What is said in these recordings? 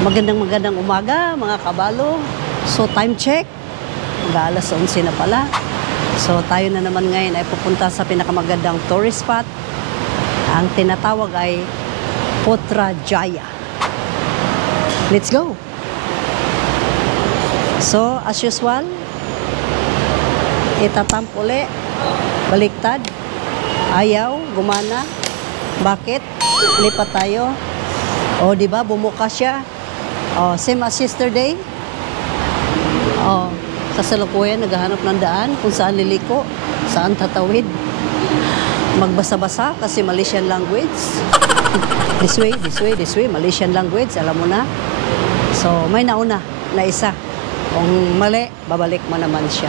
Magandang umaga mga kabalo. So time check, mag-alas 11 na pala. So tayo na naman ngayon ay pupunta sa pinakamagandang tourist spot. Ang tinatawag ay Putrajaya. Let's go! So as usual, itatamp uli, baliktad, ayaw, gumana. Bakit? Lipat tayo. O diba, bumukas siya. Oh, same as yesterday. Oh, sa salukuyan, naghahanap ng daan kung saan liliko, saan tatawid. Magbasa-basa kasi Malaysian language. This way, Malaysian language, alam mo na. So, may nauna na isa. Kung mali, babalik mo naman siya.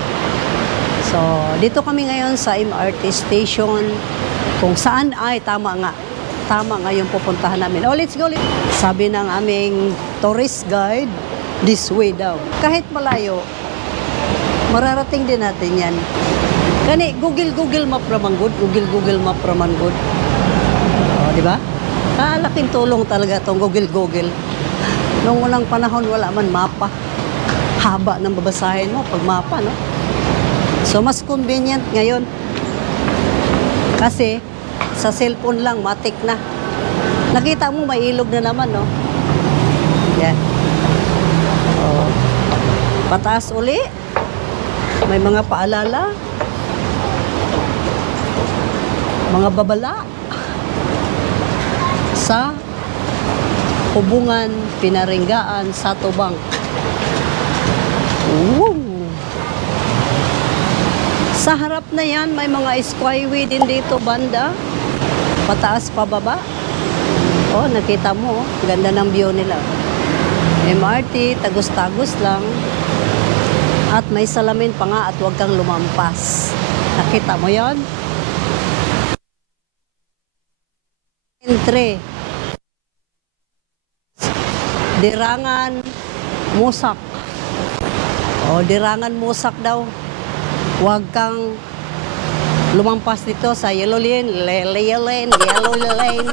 So, dito kami ngayon sa MRT station, kung saan ay tama nga yung pupuntahan namin. Oh, let's go. Sabi ng aming tourist guide, this way daw. Kahit malayo, mararating din natin yan. Kani, Google Map raman good. Google Map raman good. Oh, di ba? Laking tulong talaga itong Google. Noong unang panahon, wala man mapa. Haba ng babasahin mo pag mapa, no? So, mas convenient ngayon. Kasi, sa cellphone lang, matik na. Nakita mo, may ilog na naman, no? Yan. Oh. Pataas uli. May mga paalala. Mga babala. Sa Hubungan, Pinaringgaan, sa Tubang. Ooh. Sa harap na yan, may mga skyway din dito, banda. Pataas, pababa. Oh, nakita mo, ganda ng view nila. MRT, tagus-tagus lang. At may salamin pa nga at huwag kang lumampas. Nakita mo yon? Entre. Dirangan, Musak. Oh, Dirangan, Musak daw. Huwag kang lumampas dito sa yellow lane, yellow lane.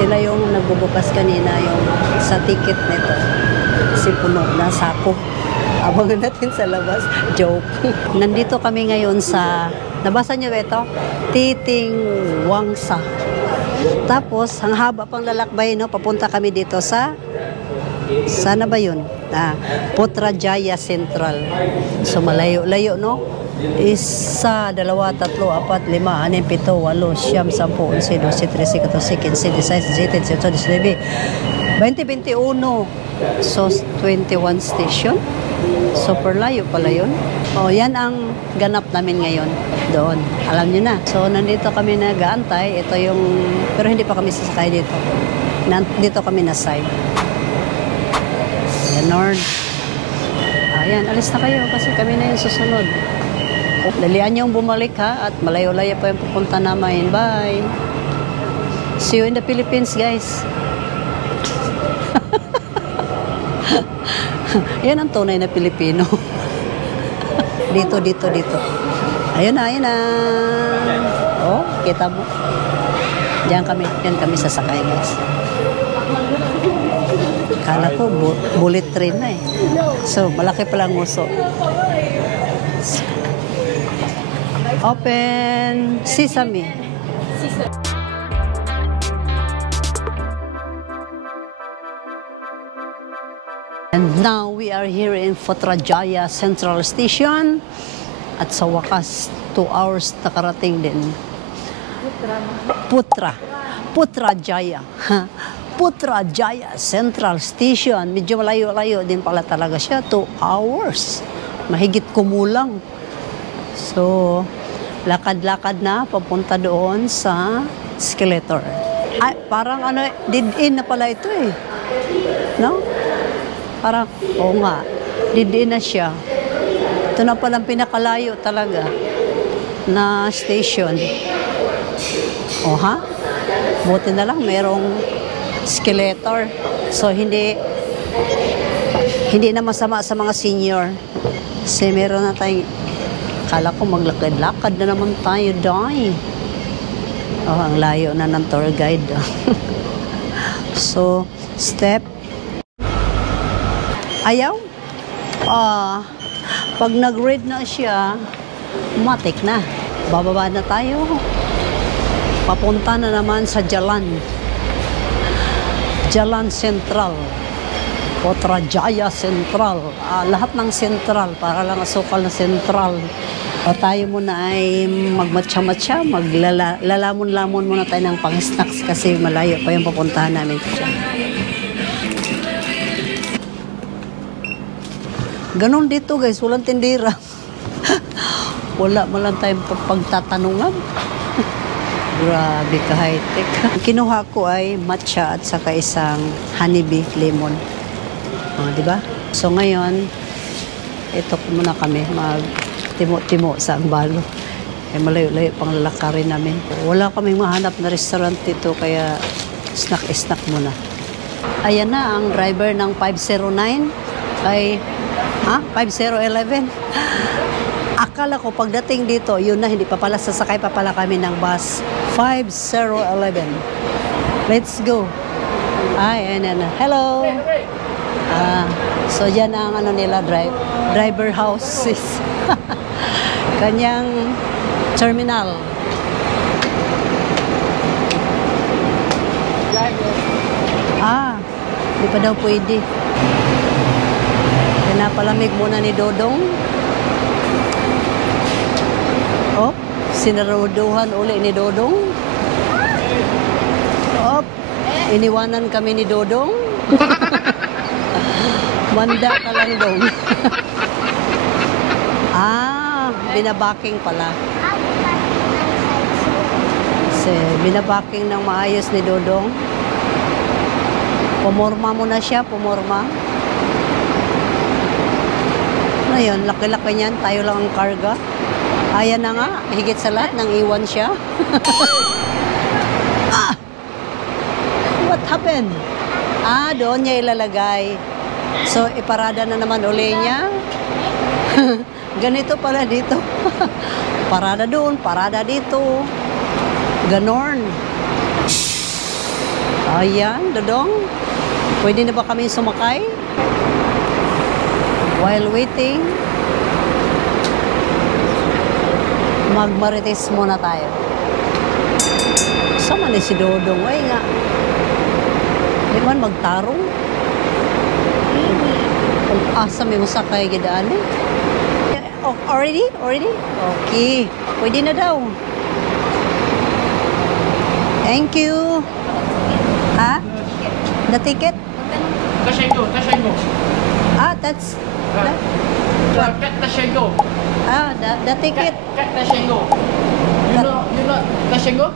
Sila yung nagbubukas kanina yung sa ticket nito. Si puno na sako. Abangan natin sa labas. Joke. Nandito kami ngayon sa, nabasa niyo ito? Titing Wangsa. Tapos, ang haba pang lalakbay, no? Papunta kami dito sa, sana ba yun? Putrajaya Central. So, malayo-layo, no? 1, 2, 3, 4, 5, 6, 7, 8, 9, 10, 11, 12, 13, 14, 15, 16, 17, 18, 19, 20, 21. So, 21 station. Super layo pala yun. O, yan ang ganap namin ngayon doon. Alam nyo na. So, nandito kami nag-aantay. Ito yung, pero hindi pa kami sasakay dito. Dito kami na-side. Ayan, Nord. Ayan, alis na kayo kasi kami na yung susunod. Dalian niyong bumalik ha at malayo-layo pa yung pupunta namin. Bye! See you in the Philippines, guys. Yan ang tunay na Pilipino. Dito. Ayun na. Oh, kita mo. Diyan kami sasakay, guys. Kala ko bullet train na eh. So, malaki palang nguso. Open Sesame. And now we are here in Putrajaya Central Station. At sa wakas, 2 hours nakarating din. Putrajaya. Putrajaya Central Station. Medyo malayo-layo din pala talaga siya. 2 hours. Mahigit kumulang. So, lakad-lakad na papunta doon sa Skeletor. Ay, parang ano, dead-end na pala ito eh. No? Parang, oo nga. Didiin na siya. Ito na palang pinakalayo talaga na station. O ha? Buti na lang merong escalator. So hindi na masama sa mga senior. Kasi meron na tayong, kala ko maglakad-lakad na naman tayo, dahil. Oh, ang layo na ng tour guide. So, step. Ayaw? Pag nag-read na siya, matik na. Bababa na tayo. Papunta na naman sa Jalan. Jalan Central. Putrajaya Central. Lahat ng Central, para lang asukal na Central. Tayo muna ay magmatcha-matcha, maglalamon-lamon muna tayo ng pang-snacks kasi malayo pa yung papuntahan namin. Ganon dito guys, walang tindira. Wala man lang tayong pagtatanungan. Grabe ka high-tech. Kinuha ko ay matcha at saka isang honeybee lemon. Diba? So ngayon, ito muna kami mag-timo-timo sa Ambalo. Malayo-layo pang lalakarin namin. Wala kaming mahanap na restaurant dito kaya snack-snack muna. Ayan na ang driver ng 509 ay 5011. Akala ko pagdating dito, yun na, hindi pa pala, sasakay pa pala kami ng bus 5011. Let's go. Ayan. Hello. So dyan ang nila driver houses. Kanyang terminal. Di pa daw pwede. Pinapalamig muna ni Dodong. Sinaruduhan uli ni Dodong. Iniwanan kami ni Dodong. Manda ka lang dong. Binabaking pala. Kasi binabaking ng maayos ni Dodong. Pumorma mo na siya, pumorma. Ngayon, laki-laki niyan, tayo lang ang karga. Ayan na nga, higit sa lahat, nang iwan siya. What happened? Doon niya ilalagay. So, iparada na naman uli niya. Ganito pala dito. Parada doon, parada dito. Ganon. Ayan, Dodong. Pwede na ba kami sumakay? While waiting, magmarites muna tayo. Sama ni si Dodong. Ay nga. Di man magtarong. Asa may musakay gidaan eh. Already? Okay. Pwede na daw. Thank you. The ticket? Tashengo. That's... Kat Tashengo. The ticket? Kat Tashengo. You know Tashengo?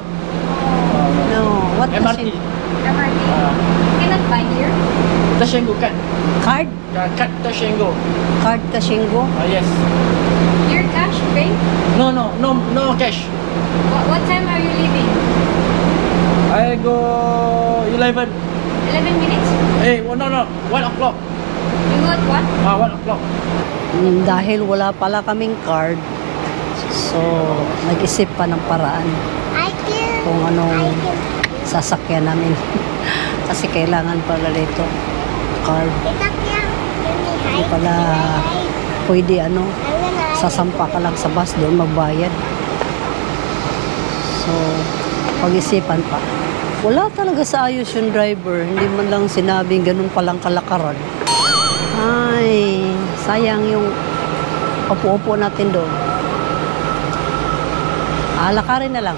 No. What MRT. MRT. Cannot buy here. Tashengo kat. Card? Kat Tashengo. Card Tashengo? Yes. Your cash pay? No cash. What time are you leaving? I go 11. 11 minutes? No. 1 o'clock. You got what? 1 o'clock. Dahil wala pala kaming card, so nag-isip pa ng paraan kung anong sasakyan namin. Kasi kailangan pala dito card. Hindi pala pwede sasampa ka lang sa bus doon magbayad. So, pag-isipan pa. Wala talaga sa ayos yung driver. Hindi man lang sinabing ganun palang kalakaran. Ay, sayang yung upo-upo natin doon. Lakarin na lang.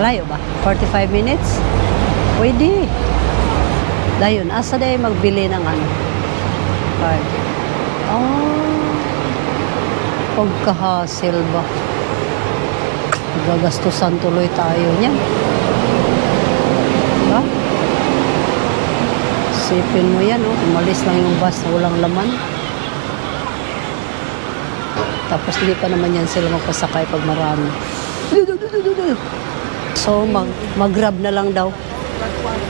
Malayo ba? 45 minutes? Pwede. Dayon, asa day magbili ng card. Pagkahasil ba? Gagastusan tuloy tayo niyan. Diba? Sipin mo yan, umalis lang yung bus, walang laman. Tapos hindi pa naman yan sila magpasakay pag marami. So mag-grab na lang daw.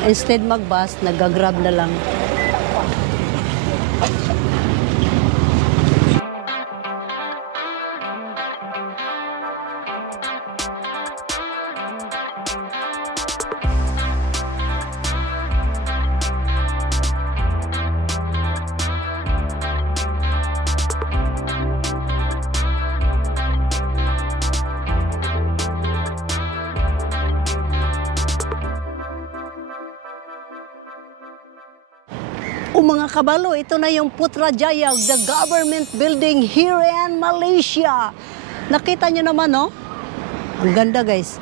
Instead mag-bus, nag-grab na lang. O mga kabalo, ito na yung Putrajaya, the government building here in Malaysia. Nakita nyo naman, no? Ang ganda, guys.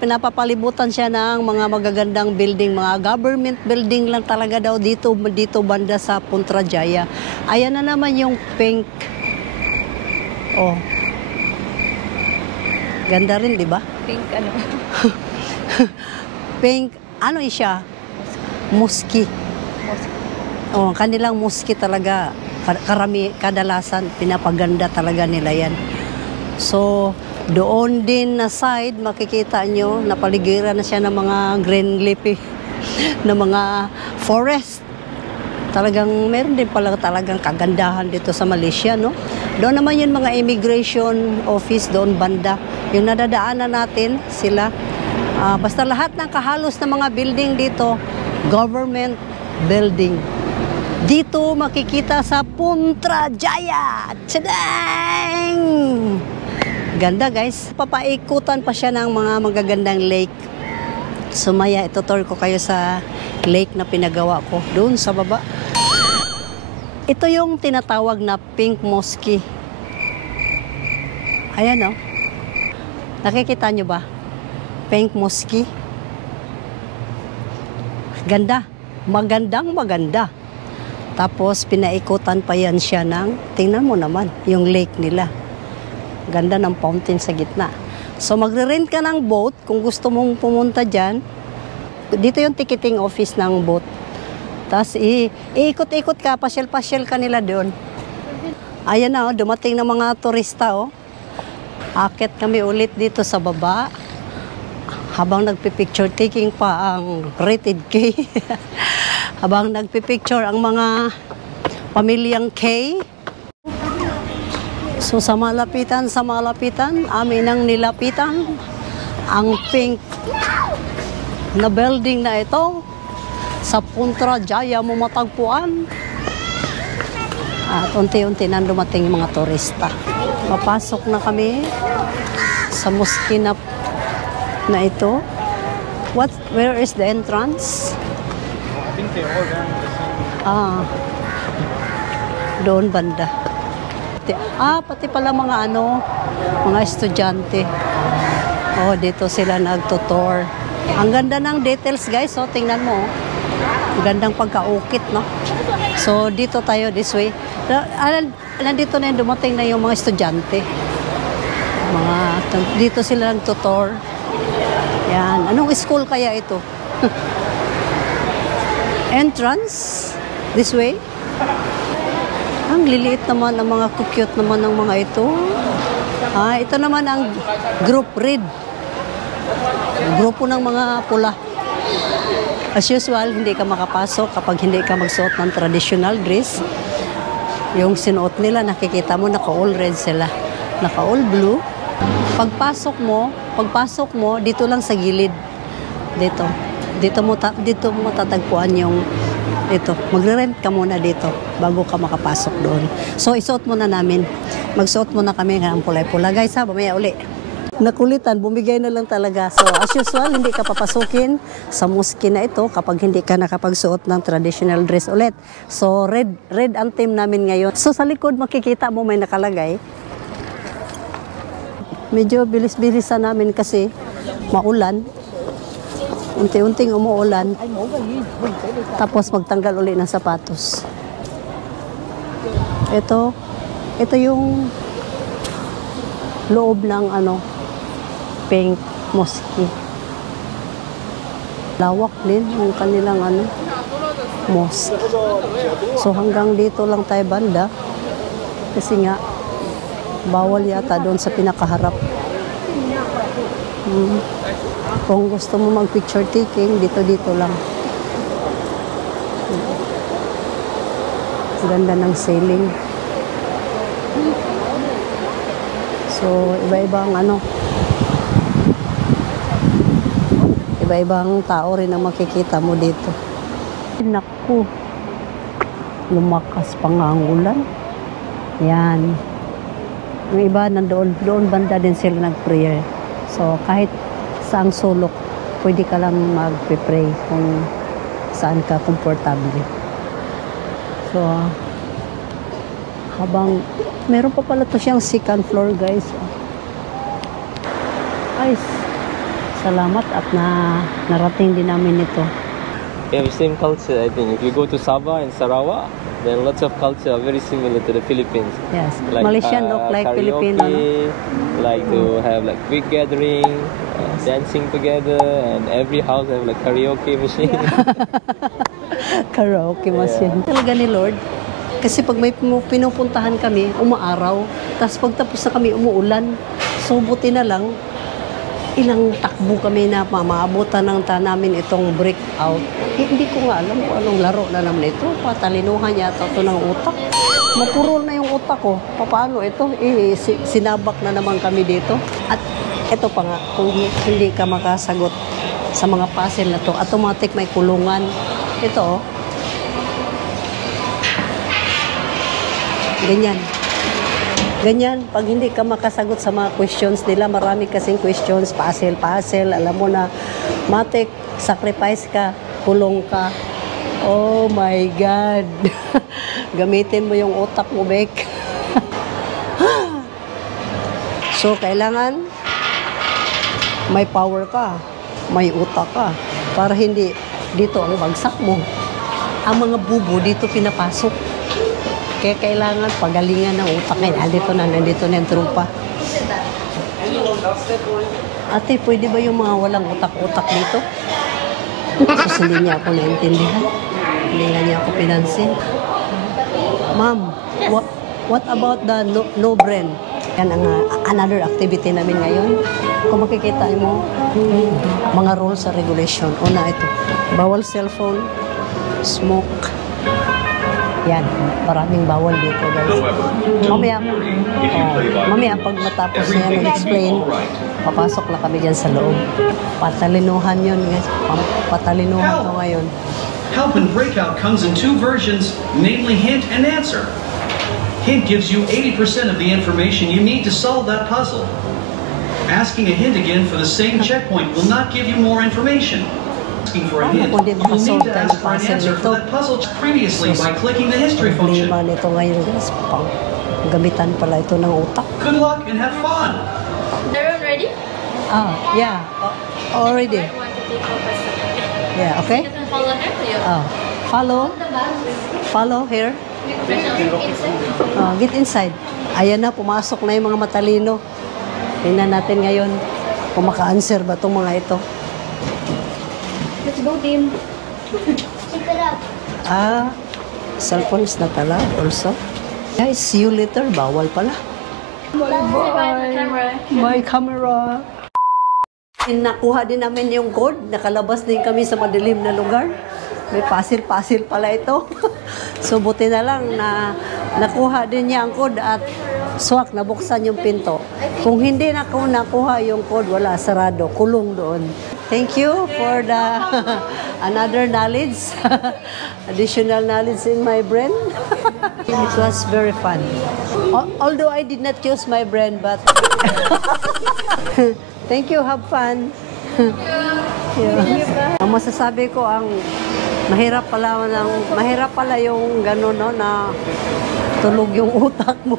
Pinapapalibutan siya ng mga magagandang building, mga government building lang talaga daw dito banda sa Putrajaya. Ayan na naman yung pink. Oh. Ganda rin, di ba? Pink ano? Pink, ano siya? Musky. Oh, kanilang musky talaga, kadalasan, pinapaganda talaga nila yan. So, doon din na side, makikita nyo, napaligiran na siya ng mga green leafy, ng mga forest. Talagang, meron din pala talagang kagandahan dito sa Malaysia, no? Doon naman yung mga immigration office, doon banda. Yung nadadaanan natin, sila. Basta lahat ng kahalos na mga building dito, government building. Dito makikita sa Putrajaya. Tadang! Ganda, guys. Papaikutan pa siya ng mga magagandang lake. Sumaya, itutur ko kayo sa lake na pinagawa ko. Doon sa baba. Ito yung tinatawag na pink mosque. Ayan, oh. Nakikita nyo ba? Pink mosque. Ganda. Magandang maganda. Tapos, pinaikutan pa yan siya ng, tingnan mo naman, yung lake nila. Ganda ng fountain sa gitna. So, magre-rent ka ng boat kung gusto mong pumunta dyan. Dito yung ticketing office ng boat. Tapos, iikot-ikot ka, pasyal-pasyal ka nila doon. Ayan na, oh, dumating na mga turista, oh. Akit kami ulit dito sa baba. Habang nagpipicture taking pa ang rated K. Habang nagpipicture ang mga pamilyang K. So sa malapitan, amin ang nilapitan ang pink na building na ito sa Putrajaya mo matagpuan. At unti-unti na dumating yung mga turista. Papasok na kami sa mosque na ito. Where is the entrance? I think they're all down the same. Doon banda. Pati pala mga mga estudyante. Oh, dito sila nagtutor. Ang ganda ng details, guys. So, tingnan mo. Ang gandang pagkaukit, no? So, dito tayo, this way. Nandito na yung dumating na yung mga estudyante. Dito sila nagtutor. Yan. Anong school kaya ito? Entrance? This way? Ang liliit naman, ang mga cute naman ng mga ito. Ito naman ang group read. Grupo ng mga pula. As usual, hindi ka makapasok kapag hindi ka magsuot ng traditional dress. Yung sinuot nila, nakikita mo, naka-all red sila. Naka-all blue. Pagpasok mo, dito lang sa gilid. Dito mo tatagpuan yung ito. Magre-rent ka muna dito bago ka makapasok doon. So, isuot muna namin. Magsuot muna kami ng pulay-pula. Guys, mamaya uli. Nakulitan, bumigay na lang talaga. So, as usual, hindi ka papasukin sa mosque na ito kapag hindi ka nakapagsuot ng traditional dress ulit. So, red ang team namin ngayon. So, sa likod, makikita mo may nakalagay. Medyo bilis-bilisan namin kasi maulan. Unti-unting umuulan. Tapos magtanggal uli ng sapatos. Ito yung loob ng pink mosque. Lawak din yung kanilang mosque. So hanggang dito lang tayo banda. Kasi nga Bawal yata doon sa pinakaharap. Kung gusto mo mag-picture taking, dito lang. Ganda ng ceiling. So, iba-ibang iba-ibang tao rin ang makikita mo dito. Naku, lumakas pa nga ang ulan. Yan. Yung iba doon banda din sila nag-prayer. So, kahit saang sulok, pwede ka lang mag-pray kung saan ka komportable. So, habang meron pa pala to siyang second floor, guys. Ay, salamat at narating din namin ito. We have the same culture, I think. If you go to Sabah and Sarawak, then lots of culture are very similar to the Philippines. Yes, Malaysian look like karaoke, Filipino. like to have like big gathering, dancing together, and every house have like karaoke machine. Karaoke machine. Talaga ni Lord. Kasi pag may pinupuntahan kami, umaaraw. Tapos pagtapos na kami, umuulan. So, buti na lang, ilang takbo kami na maabutan ng namin itong breakout. Hindi ko nga alam kung anong laro na naman ito. Patalinuhan yata ito ng utak. Mapurol na yung utak ko. Paano ito? Sinabak na naman kami dito. At ito pa nga, kung hindi ka makasagot sa mga puzzle na to, automatic may kulungan. Ito, ganyan. Ganyan, pag hindi ka makasagot sa mga questions nila, marami kasing questions, puzzle, alam mo na, matik, sacrifice ka, kulong ka. Oh my God. Gamitin mo yung utak mo, Bek. So, kailangan may power ka, may utak ka, para hindi dito ang bagsak mo. Ang mga bubo dito pinapasok. Kaya kailangan pagalingan ng utak ngayon. Nandito na yung trupa. Ate, pwede ba yung mga walang utak-utak dito? So, hindi niya ako naintindihan. Hindi nga niya ako pinansin. Ma'am, what about the no brain? Yan ang another activity namin ngayon. Kung makikita mo, mga rules sa regulation. Una, ito. Bawal cellphone, smoke. Yan, maraming bawal dito, guys. Mamaya pag matapos niya nag-explain, papasok na kami dyan sa loob. Patalinuhan yun, guys. Patalinuhan to ngayon. Help and Breakout comes in two versions, namely hint and answer. Hint gives you 80% of the information you need to solve that puzzle. Asking a hint again for the same checkpoint will not give you more information. Asking for a hint, you will need to ask for an answer for that puzzle previously by clicking the history function. Problema nito ngayon, guys. Gamitan pala ito ng utak. Good luck and have fun! They're ready? Yeah. Already. I want to take off a second. Yeah, okay? You can follow her to you. Follow here. Get inside. Ayan na, pumasok na yung mga matalino. Tingnan natin ngayon kung maka-answer ba itong mga ito. Let's go, team. Check it out. Cellphones na pala also. Guys, see you later. Bawal pala. Bye, camera. Nakuha din namin yung code. Nakalabas din kami sa madilim na lugar. May pasil-pasil pala ito. So, buti na lang na nakuha din niya ang code at swak, nabuksan yung pinto. Kung hindi nakuha yung code, wala, sarado, kulong doon. Thank you for the another knowledge, additional knowledge in my brain. It was very fun. Although I did not use my brain, but thank you, have fun. Yeah. Ang masasabi ko, ang mahirap pala yung gano'n, no, na tulog yung utak mo.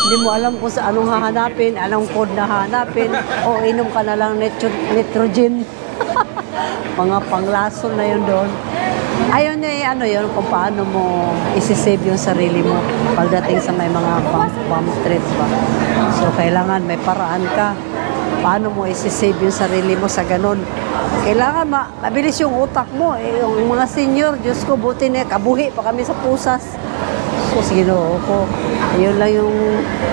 Hindi mo alam kung sa anong hahanapin, anong code na hahanapin, o inom ka na lang nitrogen. Mga panglason na yun doon. Ayun yun, kung paano mo isi-save yung sarili mo pagdating sa may mga bomb threats ba. So, kailangan may paraan ka. Paano mo isi-save yung sarili mo sa ganun. Kailangan mabilis yung utak mo. Yung mga senior, Diyos ko, buti na kabuhi pa kami sa pusas. sus, ginoo ko. Yun lang yung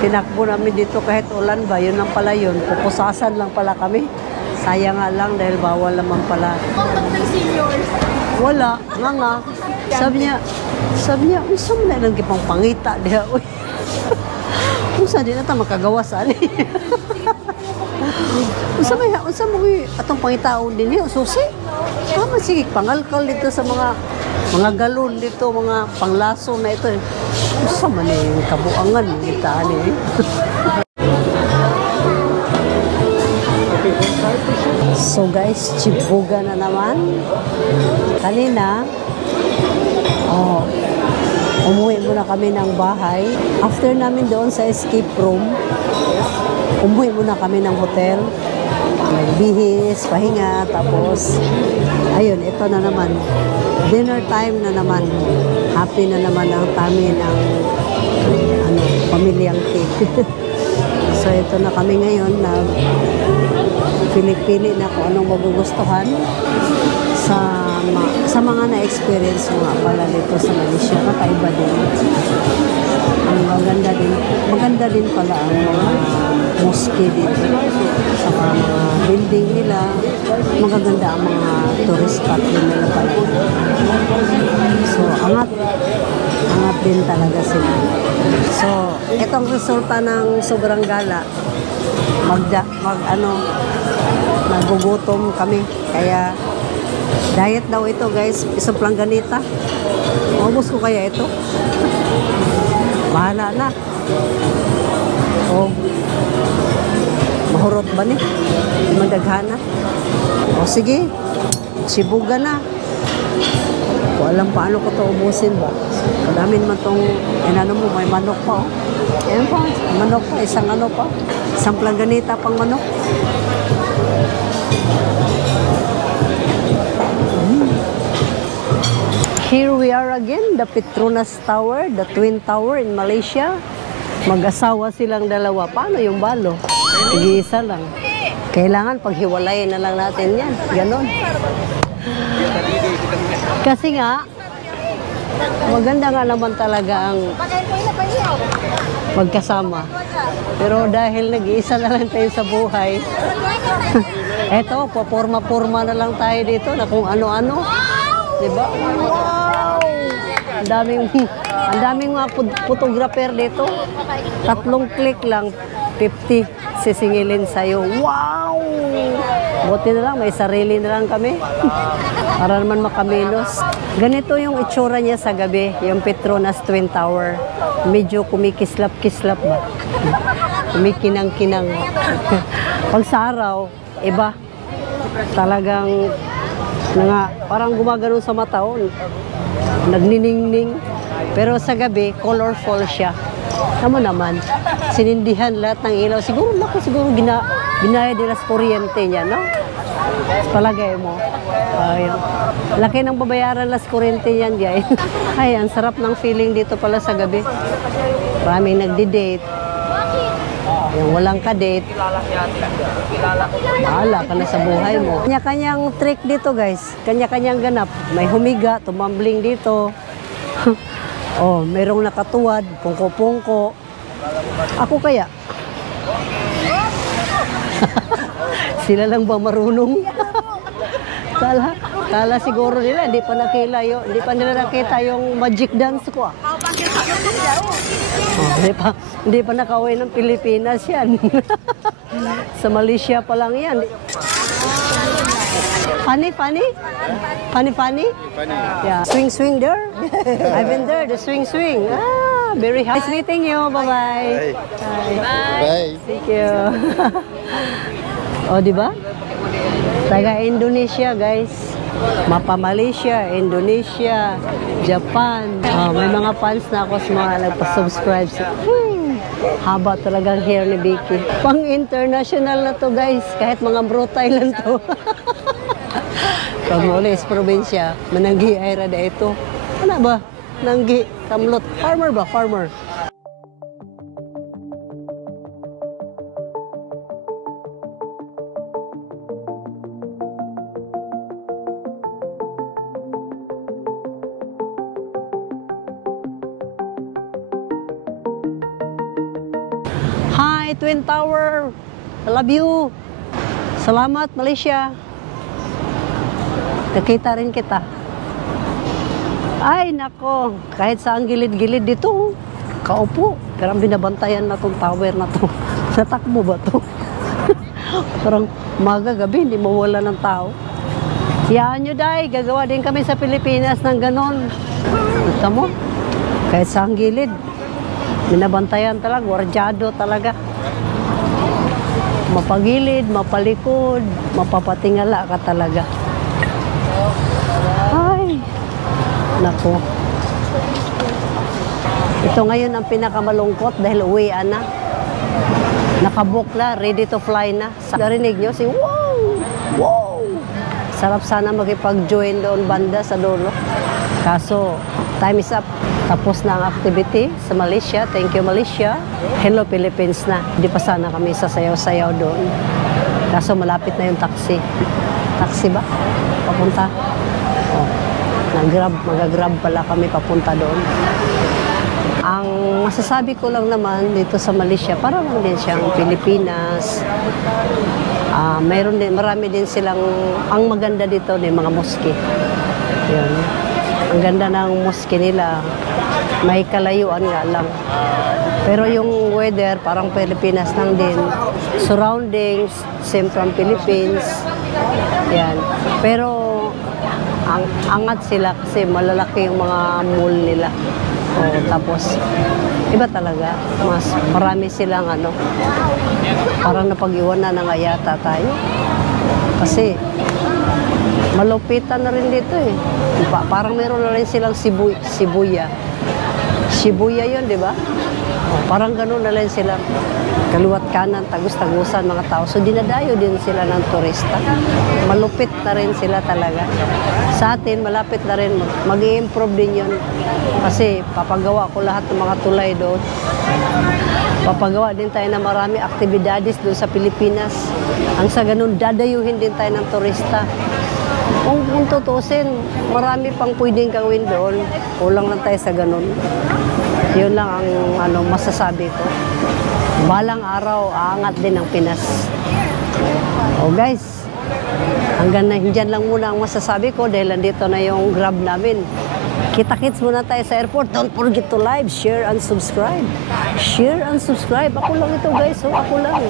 tinakbo namin dito kahit ulan ba, yun lang pala yun. Pupusasan lang pala kami. Sayang nga lang dahil bawal naman pala. Wala, nga. Sabi niya, unsa man na lang gipang pangita diha. Uy. Unsa din ata makagawasan. Unsa mo atong pangitaon din susi. Tama sige pangalkal dito sa mga galon dito, mga panglaso na ito. Unsa man yung kabuangan kita ani. So guys, chibuga na naman. Kanina, umuwi muna kami ng bahay. After namin doon sa escape room, umuwi muna kami ng hotel. Nagbihis, pahinga, tapos, ayun, ito na naman. Dinner time na naman. Happy na naman ang kami ng pamilyang cake. So ito na kami ngayon na pili-pili na kung anong magugustuhan sa mga na-experience mo nga pala dito sa Malaysia. Kakaiba din. Ang maganda din pala ang mga mosque dito. Sa mga building nila, magaganda ang mga tourist spot din nila pala. So, angat din talaga sila. So, itong resulta ng sobrang gala. Nagugutom kami. Kaya, diet daw ito guys. Isang langganita. Maubos ko kaya ito. Bahala na. O, mahurot ba ni? Madaghana. O sige, sibuga na. O alam paano ko ito ubusin ba? Madami naman itong, may manok pa. Ayan pa, manok pa, isang langganita pang manok. Here we are again, the Petronas Tower, the Twin Tower in Malaysia. Mag-asawa silang dalawa. Paano yung balo? Isa lang. Kailangan paghiwalayin na lang natin yan. Ganon. Kasi nga, maganda nga naman talaga ang magkasama. Pero dahil nag-iisa na lang tayo sa buhay, eto, paporma-porma na lang tayo dito na kung ano-ano. Diba? Wow! Ang daming mga photographer dito. 3 click lang, 50 sisingilin sa'yo. Wow! Buti na lang, may sarili na lang kami. Para naman makamilos. Ganito yung itsura niya sa gabi, yung Petronas Twin Tower. Medyo kumikislap-kislap ba? Kumikinang-kinang. Pag sa araw, iba. Talagang parang gumagano sa mata, nagniningning. Pero sa gabi, colorful siya. Tama naman, sinindihan lahat ng ilaw. Siguro binayad nila sa kuryente niya, no? Palagay mo. Laki ng babayaran las kuryente yan, guys. Ay, ang sarap ng feeling dito pala sa gabi. Maraming nagdi-date. Yung walang ka-date, bahala ka na sa buhay mo. Kanya-kanyang trick dito guys. Kanya-kanyang ganap. May humiga, tumambling dito. Mayroong nakatuwad, pungko-pungko. Ako kaya? Sila lang ba marunong? Kala siguro nila, hindi pa nila nakita yung magic dance ko. Hindi pa nakauwi ng Pilipinas yan. Sa Malaysia pa lang yan. Funny? Yeah. Swing there? I've been there, the swing. Very happy. Nice meeting you. Bye-bye. Bye. Thank you. Diba? Taga Indonesia, guys. Mapa Malaysia, Indonesia, Japan. May mga fans na ako sa mga nagpa-subscribe. Haba talagang hair ni Vicky. Pang-international na to, guys. Kahit mga bro Thailand to. Pag maulis, probinsya, mananggi ay rada ito. Ano ba? Nanggi, kamlot. Farmer ba? Farmer. my Twin Tower. I love you. Salamat, Malaysia. Nakita rin kita. Ay, nako. Kahit sa ang gilid-gilid dito, kaupo. Pero ang binabantayan na tong tower na to. Natakbo ba to? Parang umaga, gabi, hindi mawala ng tao. Yan nyo, Day. Gagawa din kami sa Pilipinas ng ganon. Kita mo? Kahit sa ang gilid. Binabantayan talaga. Wardyado talaga. Mapagilid, mapalikod, mapapatingala ka talaga. Ay, nako. Ito ngayon ang pinakamalungkot dahil uwian na. Nakabook na, ready to fly na. Narinig nyo si wow! Wow! Sarap sana makipag-join doon banda sa dulo. Kaso, time is up. Tapos na ang activity sa Malaysia. Thank you, Malaysia. Hello, Philippines na. Hindi pa sana kami sasayaw-sayaw doon. Kaso malapit na yung taxi. Taxi ba? Papunta? Oh. Mag-grab pala kami papunta doon. Ang masasabi ko lang naman dito sa Malaysia, parang lang din siyang Pilipinas. Marami din silang, ang maganda dito ni mga mosque. Yun. Ang ganda ng mosque nila. May kalayuan nga lang. Pero yung weather, parang Pilipinas lang din. Surroundings, same from Philippines. Yan. Pero, ang angat sila kasi malalaki yung mga mall nila. O, tapos, iba talaga. Mas marami silang parang napag-iwan na nga yata tayo. Kasi, malupitan na rin dito eh. Parang meron na rin silang Shibuya. Shibuya yun, di ba? O, parang ganun na rin sila. Kaliwat kanan, tagus-tagusan mga tao. So, dinadayo din sila ng turista. Malupit na rin sila talaga. Sa atin, malapit na rin. Mag-i-improve din yun. Kasi, papagawa ko lahat ng mga tulay doon. Papagawa din tayo ng marami aktibidades doon sa Pilipinas. Ang sa ganun, dadayuhin din tayo ng turista. Kung tutusin, marami pang pwedeng gawin doon. Kulang lang tayo sa ganun. Yun lang ang masasabi ko. Balang araw, aangat din ang Pinas. Oh guys, hanggang na dyan lang muna ang masasabi ko dahil nandito na yung Grab namin. Kita-kits muna tayo sa airport. Don't forget to like, share, and subscribe. Share and subscribe. Ako lang ito guys, ako lang.